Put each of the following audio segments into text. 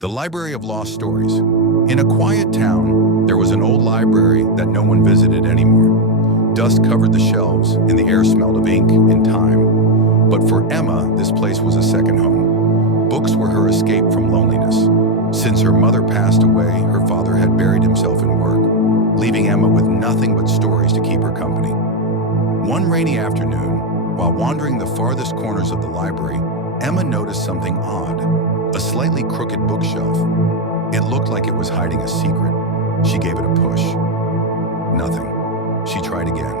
The Library of Lost Stories. In a quiet town, there was an old library that no one visited anymore. Dust covered the shelves, and the air smelled of ink and time. But for Emma, this place was a second home. Books were her escape from loneliness. Since her mother passed away, her father had buried himself in work, leaving Emma with nothing but stories to keep her company. One rainy afternoon, while wandering the farthest corners of the library, Emma noticed something odd. A slightly crooked bookshelf. It looked like it was hiding a secret. She gave it a push. Nothing. She tried again.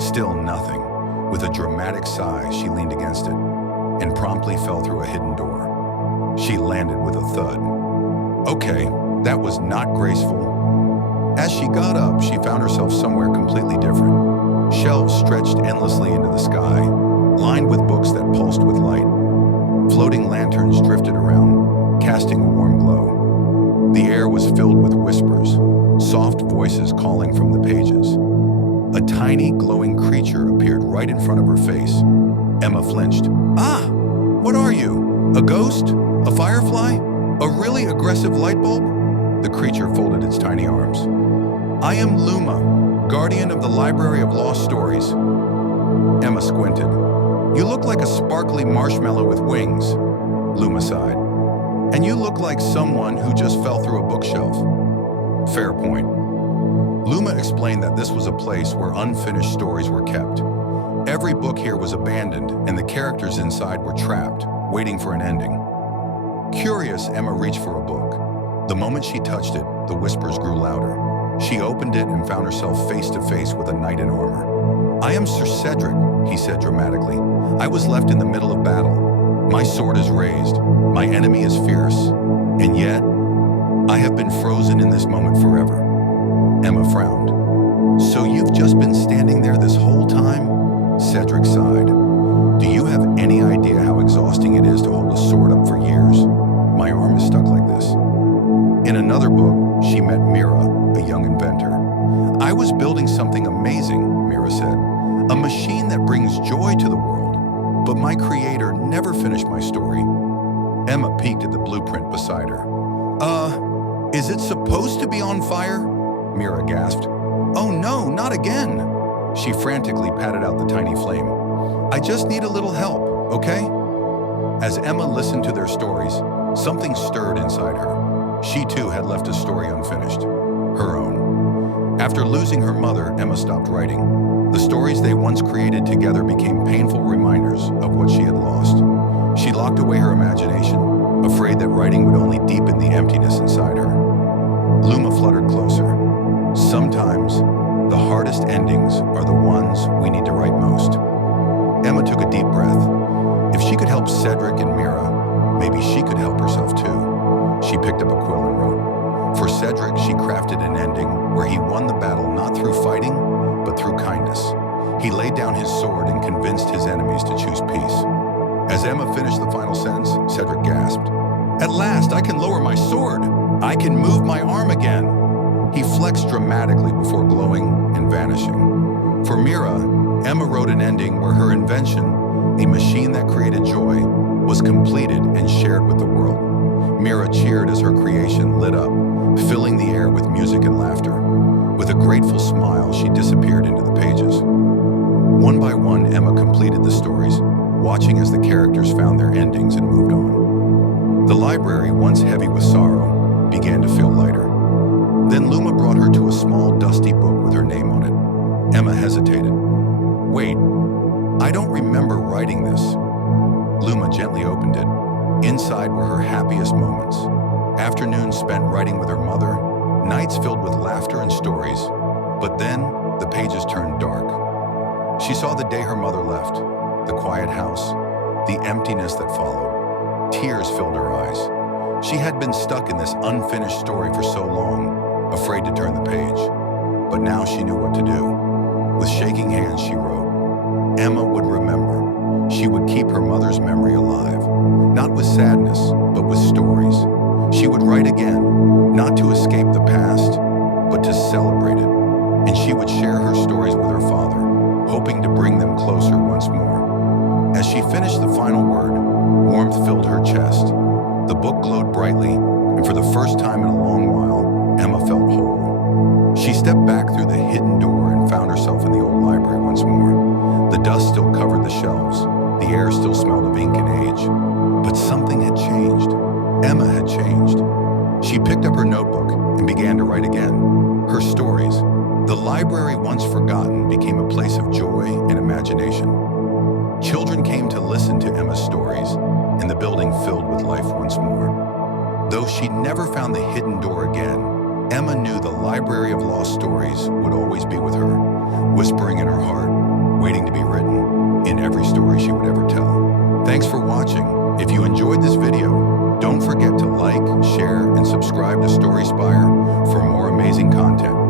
Still nothing. With a dramatic sigh, she leaned against it and promptly fell through a hidden door. She landed with a thud. Okay, that was not graceful. As she got up, she found herself somewhere completely different. Shelves stretched endlessly into the sky, lined with books that pulsed with light. Floating lanterns drifted around, casting a warm glow. The air was filled with whispers, soft voices calling from the pages. A tiny, glowing creature appeared right in front of her face. Emma flinched. Ah! What are you? A ghost? A firefly? A really aggressive light bulb? The creature folded its tiny arms. I am Luma, guardian of the Library of Lost Stories. Emma squinted. You look like a sparkly marshmallow with wings, Luma sighed. And you look like someone who just fell through a bookshelf. Fair point. Luma explained that this was a place where unfinished stories were kept. Every book here was abandoned, and the characters inside were trapped, waiting for an ending. Curious, Emma reached for a book. The moment she touched it, the whispers grew louder. She opened it and found herself face to face with a knight in armor. I am Sir Cedric, he said dramatically. I was left in the middle of battle. My sword is raised. My enemy is fierce. And yet, I have been frozen in this moment forever. Emma frowned. So you've just been standing there this whole time? Cedric sighed. Do you have any idea how exhausting it is to hold a sword up for years? My arm is stuck like this. In another book, she met Mira, a young inventor. I was building something amazing, Mira said. A machine that brings joy to the world. But my creator never finished my story. Emma peeked at the blueprint beside her. Is it supposed to be on fire? Mira gasped. Oh no, not again. She frantically patted out the tiny flame. I just need a little help, okay? As Emma listened to their stories, something stirred inside her. She too had left a story unfinished. Her own. After losing her mother, Emma stopped writing. The stories they once created together became painful reminders of what she had lost. She locked away her imagination, afraid that writing would only deepen the emptiness inside her. Luma fluttered closer. Sometimes, the hardest endings are the ones we need to write most. Emma took a deep breath. If she could help Cedric and Mira, maybe she could help herself too. She picked up a quill and wrote. For Cedric, she crafted an ending where he won the battle not through fighting, but through kindness. He laid down his sword and convinced his enemies to choose peace. As Emma finished the final sentence, Cedric gasped. At last, I can lower my sword. I can move my arm again. He flexed dramatically before glowing and vanishing. For Mira, Emma wrote an ending where her invention, a machine that created joy, was completed and shared with the world. Mira cheered as her creation lit up, filling the air with music and laughter. With a grateful smile, she disappeared into the pages. One by one, Emma completed the stories, watching as the characters found their endings and moved on. The library, once heavy with sorrow, began to feel lighter. Then Luma brought her to a small, dusty book with her name on it. Emma hesitated. Wait, I don't remember writing this. Luma gently opened it. Inside were her happiest moments. Afternoons spent writing with her mother, nights filled with laughter and stories. But then, the pages turned dark. She saw the day her mother left, the quiet house, the emptiness that followed. Tears filled her eyes. She had been stuck in this unfinished story for so long, afraid to turn the page. But now she knew what to do. With shaking hands, she wrote. Emma would remember. She would keep her mother's memory alive, not with sadness, but with stories. She would write again, not to escape the past, but to celebrate it. And she would share her stories with her father, hoping to bring them closer once more. As she finished the final word, warmth filled her chest. The book glowed brightly, and for the first time in a long while, Emma felt whole. She stepped back through the hidden door and found herself in the old library once more. The dust still covered the shelves. The air still smelled of ink and age. But something had changed. Emma had changed. She picked up her notebook and began to write again. Her stories. The library, once forgotten, became a place of joy and imagination. Children came to listen to Emma's stories, and the building filled with life once more. Though she'd never found the hidden door again, Emma knew the library of lost stories would always be with her, whispering in her heart, waiting to be written in every story she would ever tell. Thanks for watching. If you enjoyed this video, don't forget to like, share, and subscribe to StorySpire for more amazing content.